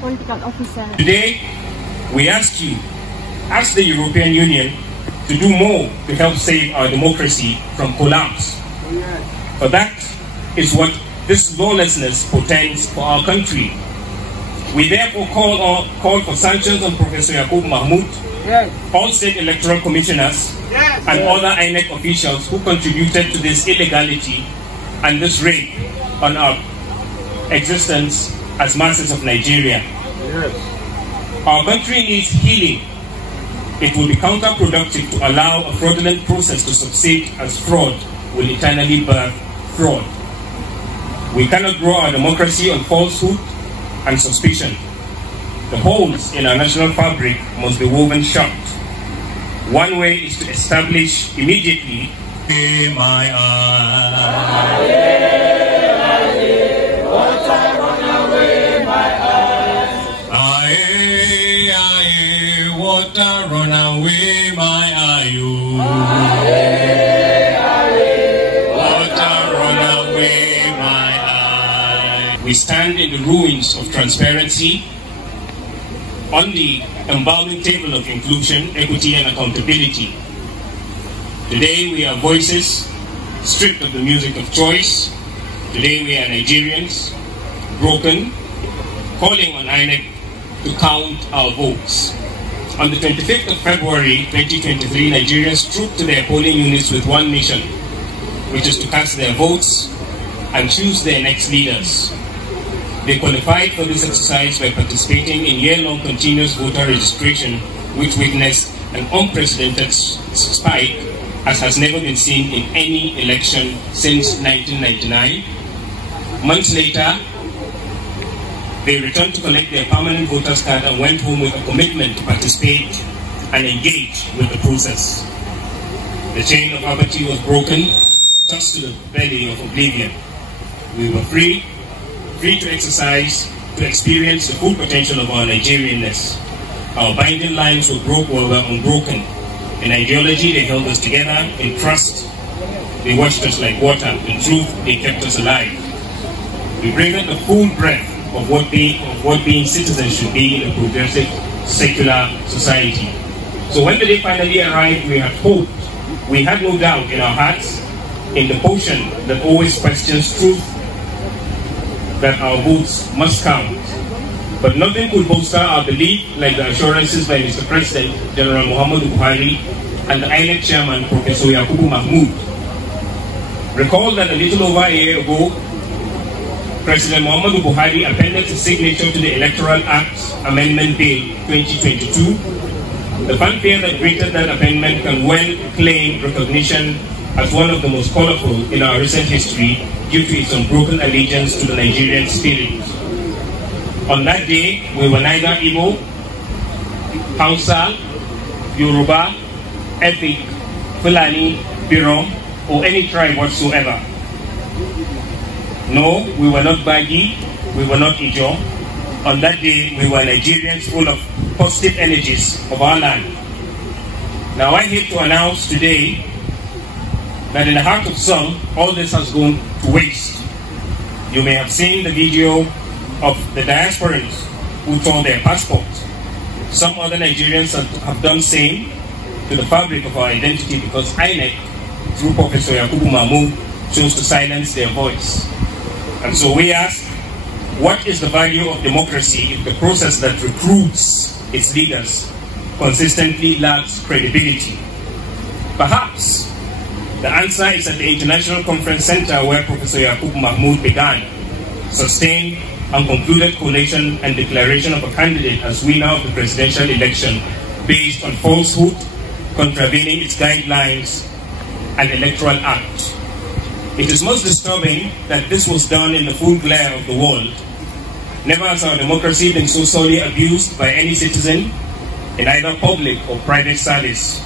Political officer. Today, we ask you, ask the European Union to do more to help save our democracy from collapse. For that is what this lawlessness portends for our country. We therefore call for sanctions on Professor Yakubu Mahmoud, all state electoral commissioners, and other INEC officials who contributed to this illegality and this rape on our existence as masses of Nigeria. Our country needs healing. It will be counterproductive to allow a fraudulent process to succeed, as fraud will eternally birth fraud. We cannot grow our democracy on falsehood and suspicion. The holes in our national fabric must be woven shut. One way is to establish immediately my water run away my ayo. Water run away my eye. We stand in the ruins of transparency, on the embalming table of inclusion, equity, and accountability. Today we are voices stripped of the music of choice. Today we are Nigerians, broken, calling on INEC to count our votes. On the 25th of February 2023, Nigerians trooped to their polling units with one mission, which is to cast their votes and choose their next leaders. They qualified for this exercise by participating in year-long continuous voter registration, which witnessed an unprecedented spike as has never been seen in any election since 1999. Months later, they returned to collect their permanent voters card and went home with a commitment to participate and engage with the process. The chain of apathy was broken, tossed to the belly of oblivion. We were free to exercise, to experience the full potential of our Nigerianness. Our binding lines were unbroken. In ideology, they held us together. In trust, they watched us like water. In truth, they kept us alive. We breathed the full breath of what being citizens should be in a progressive, secular society. So when the day finally arrived, we had hope. We had no doubt in our hearts, in the potion that always questions truth, that our votes must count. But nothing could bolster our belief like the assurances by Mr. President, General Muhammadu Buhari, and the INEC Chairman, Professor Yakubu Mahmoud. Recall that a little over a year ago, President Muhammadu Buhari appended his signature to the Electoral Act Amendment Bill 2022. The fanfare that greeted that amendment can well claim recognition as one of the most colorful in our recent history due to its unbroken allegiance to the Nigerian spirit. On that day, we were neither Igbo, Hausa, Yoruba, Efik, Fulani, Birom, or any tribe whatsoever. No, we were not Bagi, we were not Ijo. On that day, we were Nigerians full of positive energies of our land. Now I hate to announce today that in the heart of some, all this has gone to waste. You may have seen the video of the diasporans who tore their passports. Some other Nigerians have done same to the fabric of our identity because INEC, through Professor Yakubu Mahmoud, chose to silence their voice. And so we ask, what is the value of democracy if the process that recruits its leaders consistently lacks credibility? Perhaps the answer is at the International Conference Center where Professor Yakubu Mahmoud began, sustained and concluded collation and declaration of a candidate as winner of the presidential election based on falsehood, contravening its guidelines and electoral act. It is most disturbing that this was done in the full glare of the world. Never has our democracy been so sorely abused by any citizen in either public or private service.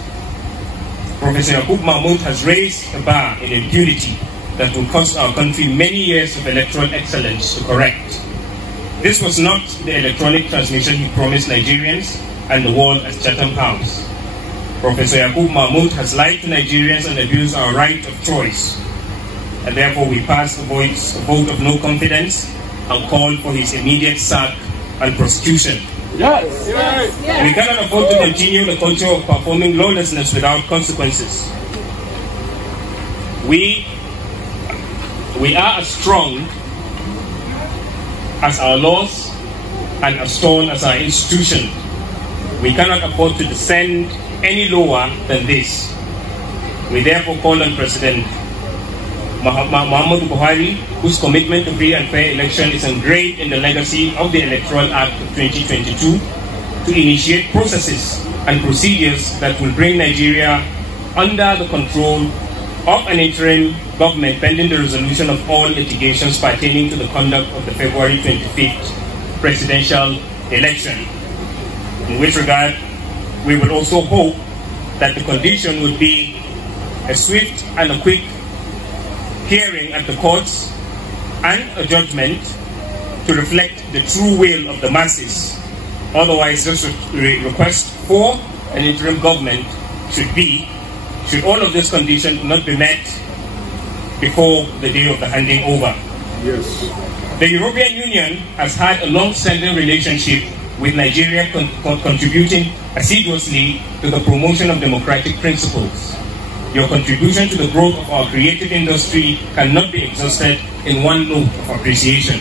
Professor Yakubu Mahmoud has raised a bar in impunity that will cost our country many years of electoral excellence to correct. This was not the electronic transmission he promised Nigerians and the world at Chatham House. Professor Yakub Mahmoud has lied to Nigerians and abused our right of choice. And therefore we pass a vote of no confidence and call for his immediate sack and prosecution. Yes. Yes. Yes. We cannot afford to continue the culture of performing lawlessness without consequences. We are as strong as our laws and as strong as our institution. We cannot afford to descend any lower than this. We therefore call on President Muhammadu Buhari, whose commitment to free and fair election is engraved in the legacy of the Electoral Act of 2022, to initiate processes and procedures that will bring Nigeria under the control of an interim government pending the resolution of all litigations pertaining to the conduct of the February 25th presidential election. In which regard, we would also hope that the condition would be a swift and a quick hearing at the courts and a judgment to reflect the true will of the masses. Otherwise, this request for an interim government should all of these conditions not be met before the day of the handing over. Yes. The European Union has had a long-standing relationship with Nigeria, contributing assiduously to the promotion of democratic principles. Your contribution to the growth of our creative industry cannot be exhausted in one note of appreciation.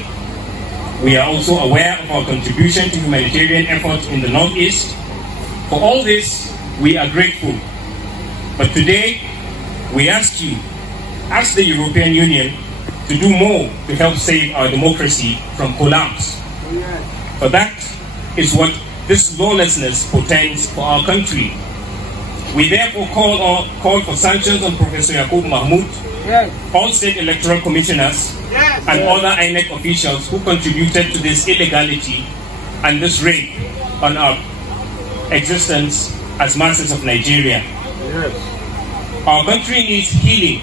We are also aware of our contribution to humanitarian efforts in the Northeast. For all this, we are grateful. But today, we ask you, ask the European Union, to do more to help save our democracy from collapse. For that is what this lawlessness portends for our country. We therefore call for sanctions on Professor Yakub Mahmoud, all state electoral commissioners, and other INEC officials who contributed to this illegality and this rape on our existence as masses of Nigeria. Our country needs healing.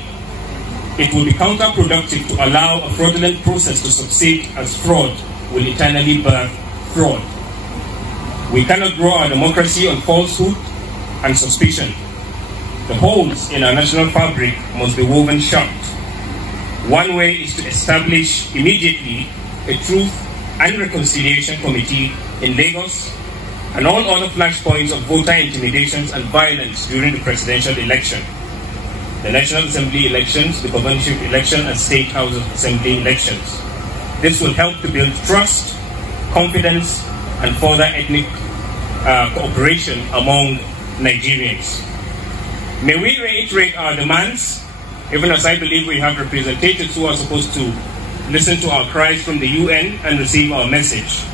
It will be counterproductive to allow a fraudulent process to succeed, as fraud will eternally birth fraud. We cannot grow our democracy on falsehood and suspicion. The holes in our national fabric must be woven shut. One way is to establish immediately a Truth and Reconciliation Committee in Lagos and all other flashpoints of voter intimidations and violence during the presidential election, the National Assembly elections, the governorship election, and State House of Assembly elections. This will help to build trust, confidence, and further ethnic cooperation among Nigerians. May we reiterate our demands, even as I believe we have representatives who are supposed to listen to our cries from the UN and receive our message.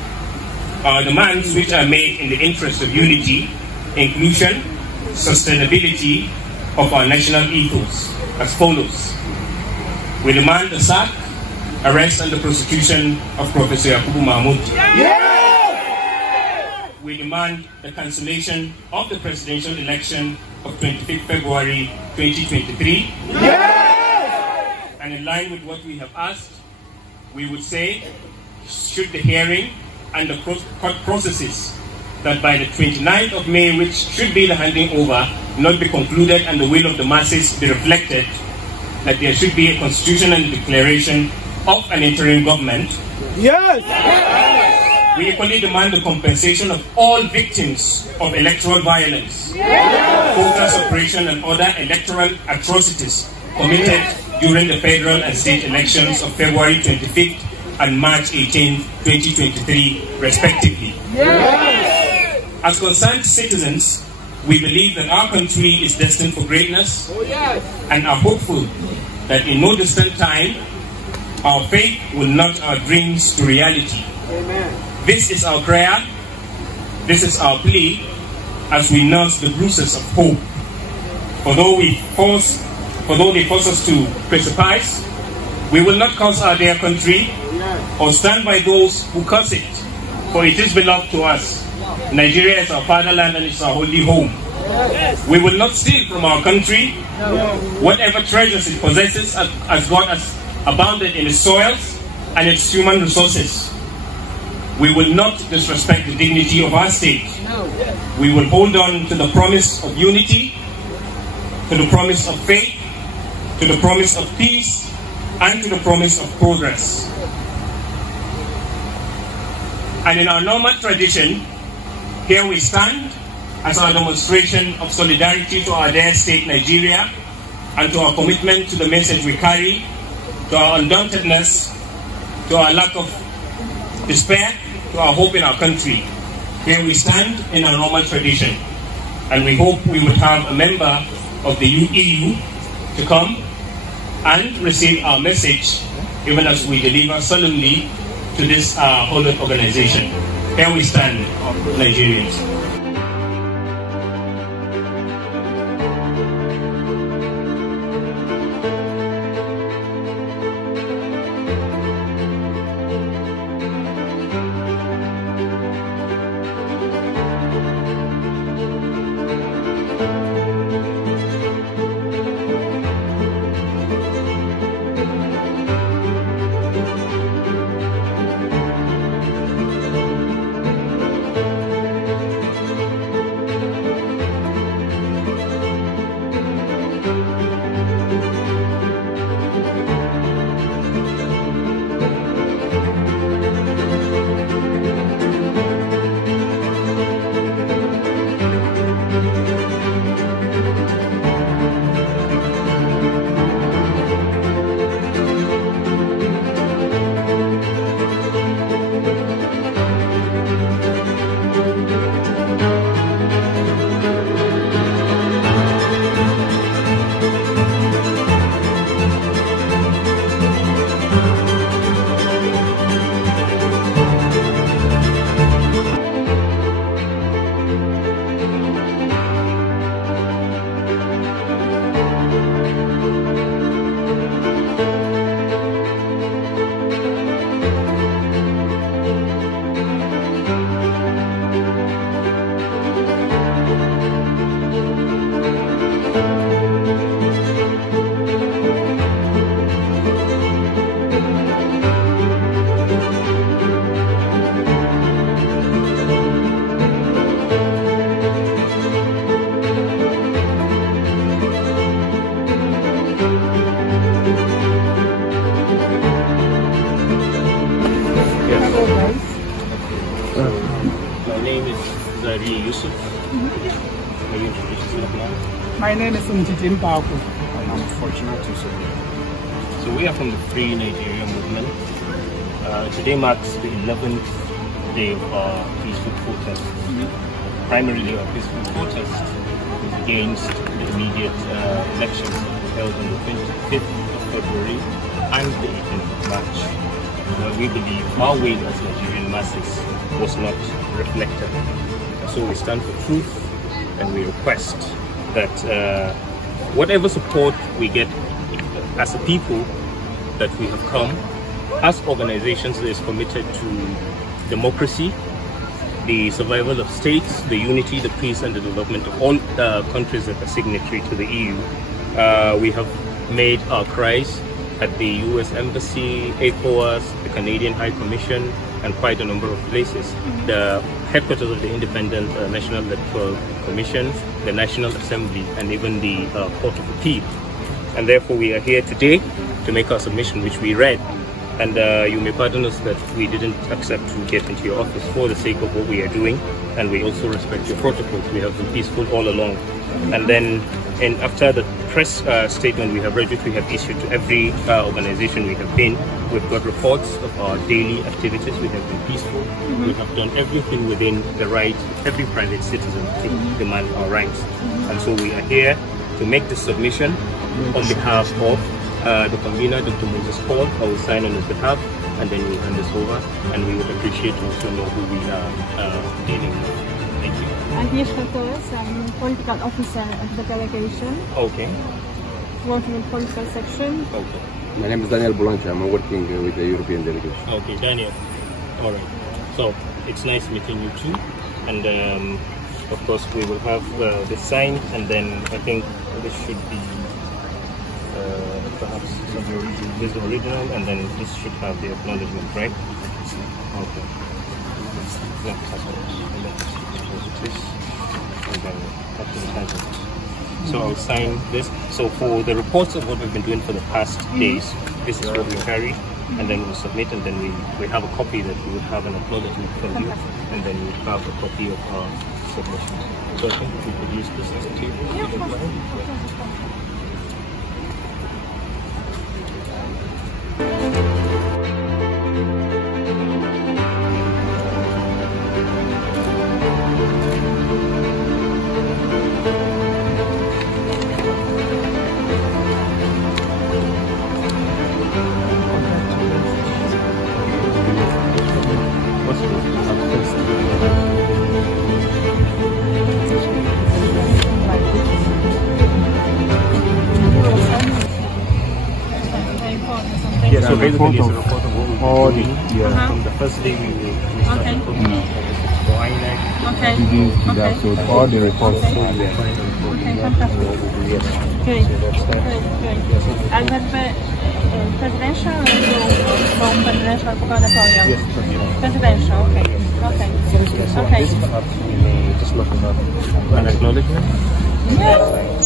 Our demands, which are made in the interest of unity, inclusion, sustainability of our national ethos, as follows. We demand the sack, arrest, and the prosecution of Professor Yakubu Mahmoud. We demand the cancellation of the presidential election of 25th February 2023. And in line with what we have asked, we would say, should the hearing and the court processes that by the 29th of May, which should be the handing over, not be concluded and the will of the masses be reflected, that there should be a constitution and a declaration of an interim government. We equally demand the compensation of all victims of electoral violence, voter suppression, and other electoral atrocities committed during the federal and state elections of February 25th and March 18, 2023, respectively. As concerned citizens, we believe that our country is destined for greatness and are hopeful that in no distant time, our faith will nudge our dreams to reality. This is our prayer, this is our plea, as we nurse the bruises of hope. For though they force us to precipice, we will not curse our dear country or stand by those who curse it, for it is beloved to us. Nigeria is our fatherland and it's our holy home. We will not steal from our country. Whatever treasures it possesses, as God has abounded in its soils and its human resources. We will not disrespect the dignity of our state. We will hold on to the promise of unity, to the promise of faith, to the promise of peace, and to the promise of progress. And in our normal tradition, here we stand as our demonstration of solidarity to our dear state, Nigeria, and to our commitment to the message we carry, to our undauntedness, to our lack of despair, to our hope in our country. Here we stand in our normal tradition, and we hope we would have a member of the EU to come and receive our message, even as we deliver solemnly to this honored organization. Here we stand, Nigerians. My name is Nigerian. I'm fortunate to serve. So we are from the Free Nigerian movement. Today marks the 11th day of our peaceful protest. Primarily our peaceful protest is against the immediate elections held on the 25th of February and the 18th of March. We believe our weight as Nigerian masses was not reflected. So we stand for truth, and we request that whatever support we get as a people, that we have come as organizations that is committed to democracy, the survival of states, the unity, the peace and the development of all countries that are signatory to the EU. We have made our cries at the US Embassy, ECOWAS, the Canadian High Commission, and quite a number of places. The headquarters of the Independent National Electoral Commission, the National Assembly, and even the Court of Appeal. And therefore we are here today to make our submission, which we read. And you may pardon us that we didn't accept to get into your office for the sake of what we are doing. And we also respect your protocols. We have been peaceful all along. And then after the press statement we have read, which we have issued to every organization we have been, we've got reports of our daily activities. We have been peaceful. We have done everything within the right of every private citizen to demand our rights. And so we are here to make this submission on behalf of the convener, Dr. Moses Paul. I will sign on his behalf, and then we'll hand this over, and we would appreciate to also know who we are dealing with. Thank you. Agnieszka Torres, I'm political officer of the delegation. Okay. Working in political section. Okay. My name is Daniel Boulancha. I'm working with the European delegation. Okay, Daniel. All right. So it's nice meeting you too, and of course we will have this signed, and then I think this should be perhaps this is the original, and then this should have the acknowledgement, right? Okay. So I'll sign this. So for the reports of what we've been doing for the past days, this is what we carry, and then we'll submit, and then we have a copy that we would have an acknowledgement from you, and then we have a copy of our submission. So I think we could use this as a table. Yeah, so basically it's a report of what we've been doing. From the first day we started talking about for INEC. So all the reports. Okay, fantastic. Great. And then presidential from presidential coordinatorium? Yes, presidential, okay. This perhaps we may just look at an acknowledgement. Yes.